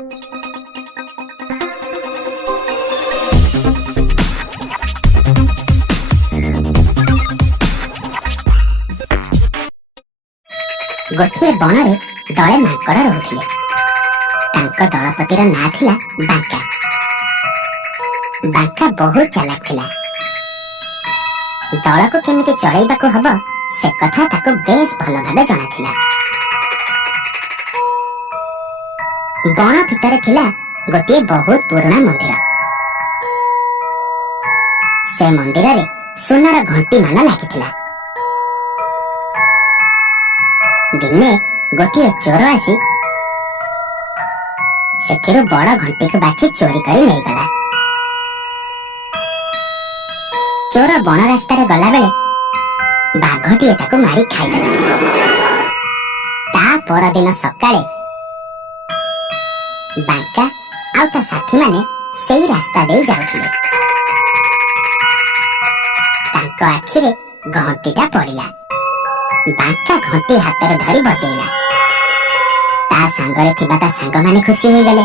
गोटे बणरे दले माकड़ रोथिले। तांको दलपतिर ना थिला बांका। बांका बहुत चालाक थिला। दल को केमिति चढ़ाइबाकू हब से कथा ताको बेस भल भाबे जଣା थिला। बण भितर थिला गोटे बहुत पुराना मंदिर। से मंदिर रे सुनार घंटी मान लागिथिला। दिने गोटे चोर आसी सेथिरु बड़ घंटी को बाछी चोरी करी नहीं गला। चोर बण रास्ता रे गला बेले बाघटी ताको मारी खाइदेला। ता पर दिन सकाळे बांका आउ ता साथी माने सेई रास्ता दे जाउथिले। तांको आखिरे घंटीटा पड़िला। बांका घंटी हाथ रे धरी बजेला। ता सांगरे थिबा ता सांग माने खुशी हो गले।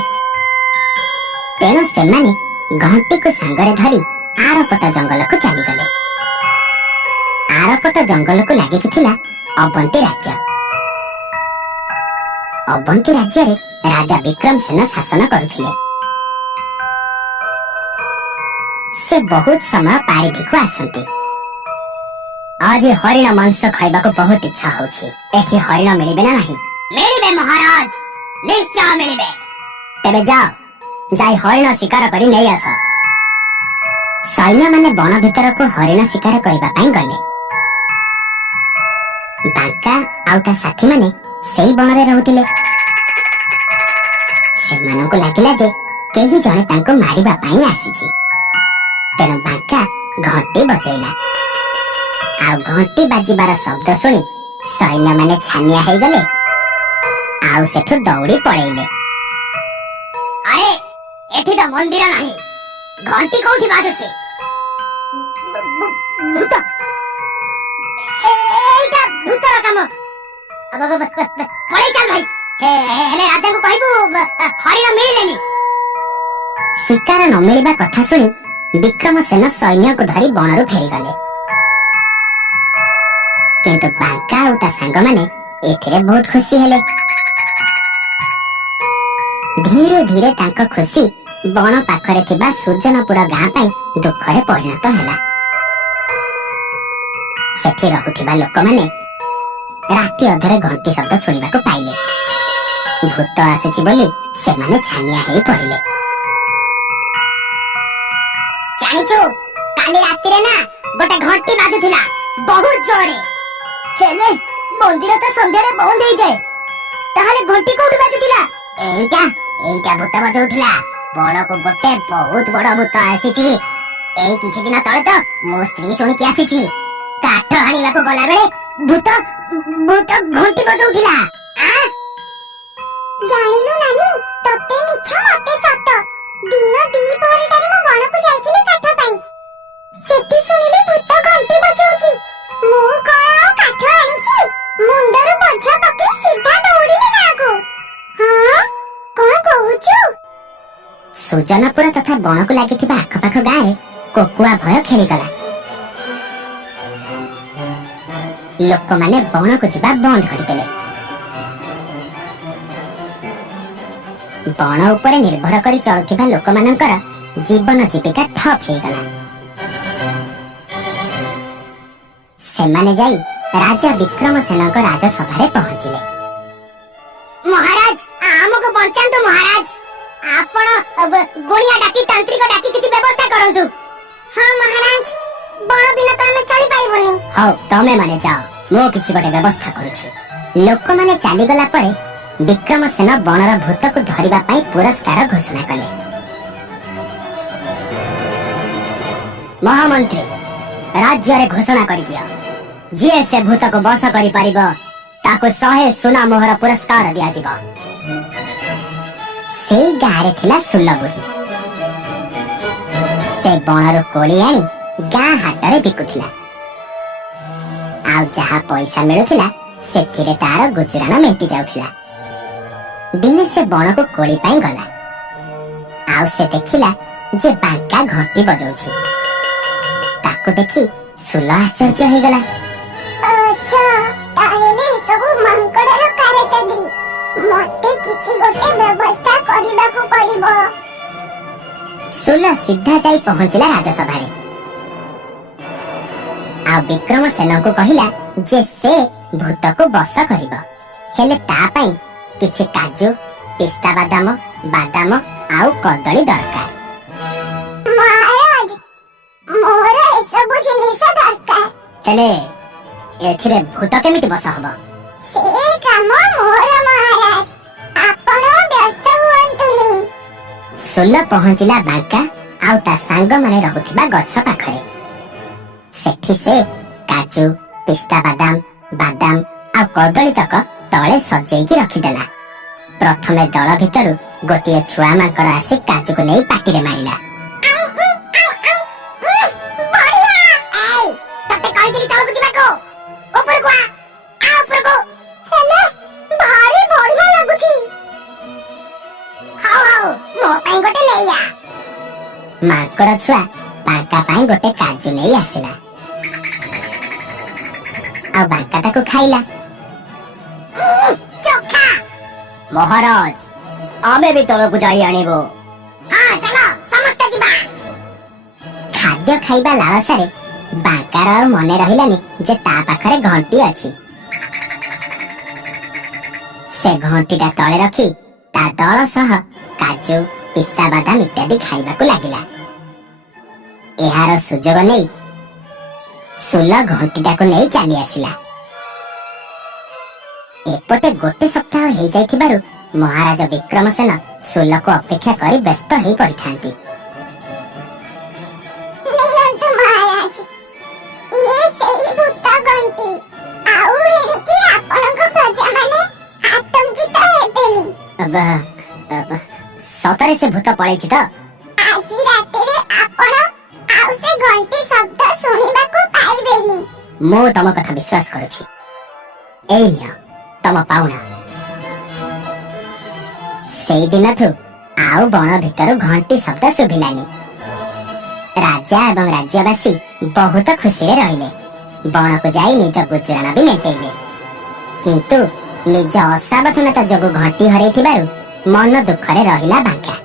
तेणु से माने घंटी को सांगरे धरी आरपट जंगल को चली गले। आरपट जंगल को लागे कि थिला अवंती राज्य। अवंती राज्य रे राजा विक्रमसेन शासन करुथिले। से बहुत समय पारिधि को आसंती। आज हरिण मांस खाइबा को बहुत इच्छा होछि। एठी हरिण मिलिबे ना नहीं? मिलिबे महाराज, निश्चय मिलिबे। तेबे जाओ, जाई हरिण शिकार करी नै आस। सैन्य माने बण भितर को हरिण शिकार करबा पई गले। बांका आउ ता साथी माने सेई बण रे रहउतिले। सेमानकु लागिला जे केही जणे तांको मारिबा पई आसीछि। तेनु बांका घंटी बजैला। आउ घंटी बाजिबार शब्द सुनी सैन्य माने छानिया हो गले। आउ सेठु दौड़ी पळैले। अरे एठी तो मंदिर नाही, घंटी कोठी बाजुछि? भूत, एटा भूतर काम। अब पळै चल भाई। हेले राजा को कहबू हरिण मिलिलेनी। शिकार न मिलिबा कथा सुनी विक्रमसेन सैन्य को धरी बणरु फेरी गले। किंतु बांका और ता सांग माने एथिरे बहुत खुशी हेले। धीरे धीरे तांको खुशी बण पाखरे थिबा सुजनपुर गां पई दुखरे परिणत होला। सेठी रहुथिबा लोक माने राति अधरे घंटी शब्द सुनिबा को पाइले। भूत आसुछि बोली से माने छानिया हेई पड़िले। जानिछु काली राति रे ना गोटे घंटी बाजुथिला बहुत जोरे। हेले मंदिर तो संध्या रे बंद हो जाए। ताहले घंटी कोठी बाजुथिला? एइटा एइटा भूत बजाउथिला। बड़ को गोटे बहुत बड़ भूत आसीछि। एई किछि दिन तळे तो मो स्त्री सुनि के आसीछि। काठ हानिबा को गला बेले भूत भूत घंटी बजाउथिला। आ जानिलु नानी, तते मिछ मते सत। दिन दी भरटारे मो बण को जाइथिले काठ पाई। सेठी सुनिले भूत घंटी बजाउछि। मु कळा काठ आनिछि। मुंडर बोझ पके सीधा दौड़िले गाको। हां कोन कहूछु? सुजनपुर तथा बण को लागिथिबा आखपाख गाँ रे कोकुआ भय खेली गला। लोक माने बण को जिबा बंद करदेले। बण उपरे निर्भर करी चलुथिबा लोक मानकर जीवन जीविका ठप हे गला। सेमाने जाई राजा विक्रमसेन को राजसभा रे पहुंचिले। महाराज आमको बंचांतु महाराज। आपण गुणिया डाकी तांत्रिक डाकी किछि व्यवस्था करंतु। हां महाराज, बण बिना तो हम चली पाइबोनी। हां तमे माने जाओ, मो किछि गोटे व्यवस्था करूछि। लोक माने चाली गला परे विक्रमसेन बणर भूत को धरिबा पई पुरस्कार घोषणा कले। महामंत्री राज्य रे घोषणा करि दिया, जे से भूत को बस करि परिबो ताको 100 सुना मोहर पुरस्कार दिया जिवो। सेई गारे थिला सुल्लबुढ़ी। से बणर कोली आनी गाँ हाट रे बिकुथिला। आउ जहा पैसा मिलुथिला सेथिरे तार गुजरान मेंटी जाउथिला। दिने से बण को कोड़ी पाई गला आउ से देखिला जे बांका घंटी बजाउछि ताको देखि सुल आश्चर्य हो गला। अच्छा ताहेले सब मांकड़र कारसादी मते किछि गोटे व्यवस्था करिबाकू पड़िबो। सुल सीधा जाई पहुंचला राजसभा रे आ विक्रमसेन को कहिला जे से भूत को बस करिबो हेले ता पई किछि काजू पिस्ता बादाम बादाम आउ कदली दरकार। महाराज मोर ए सब जिनिस दरकार हेले एथिरे भूत केमिति बस हबो? से काम मोर महाराज आपण व्यस्त हुअंतुनी। सुल पहुंचिला बांका आउ ता सांग माने रहुथिबा गछ पाखरे सेठी से काजू पिस्ता बादाम बादाम आउ कदली तक तळे सजेइकी रखिदेला। प्रथमे दल भितरु गोटिए छुआ मांकड़ आसी काजू को नहीं पाटी रे मारिला। मांकड़ छुआ बांका पाई गोटे काजू नहीं आसिला आ बांका ताको खाइला। चोखा महाराज आमे भी तलकु जाई आनिबो। हां चलो समस्त जिबा। खाद्य खाइबा लालसारे बांकार और मने रहिलानी जे ता पाखरे घंटी अछि। से घंटीटा तळे रखी ता दल सह काजू पिस्ता बादाम इत्यादि खाइबाकू लागिला। एहार सुजोग नहीं सुल घंटीटा को नहीं चली आसिला। एपटे गोटे सप्ताह हो जाइथिबारु महाराज विक्रमसेन सुल को अपेक्षा करी व्यस्त हो पड़िथांती। नियंतु महाराज ये सेही भूत घंटी आउ एने की आपनक प्रजा माने आतंकित हेबेनी। अब सतरे से भूत पळैछि त आजी रातिरे आपण आउ से घंटी शब्द सुनिबाकू पाइबेनी। मो तम कथा विश्वास करूछि। एई निय तम पाउना। सेई दिनठु आउ बण भितर घंटी शब्द सुभिलानी। राजा एवं राज्यवासी बहुत खुशी रे रहिले। बण को जाई निज गुजराण भी मेंटेइले किंतु निज असावधानता जोगु घंटी हरैथिबारु मन दुखरे रहिला बांका।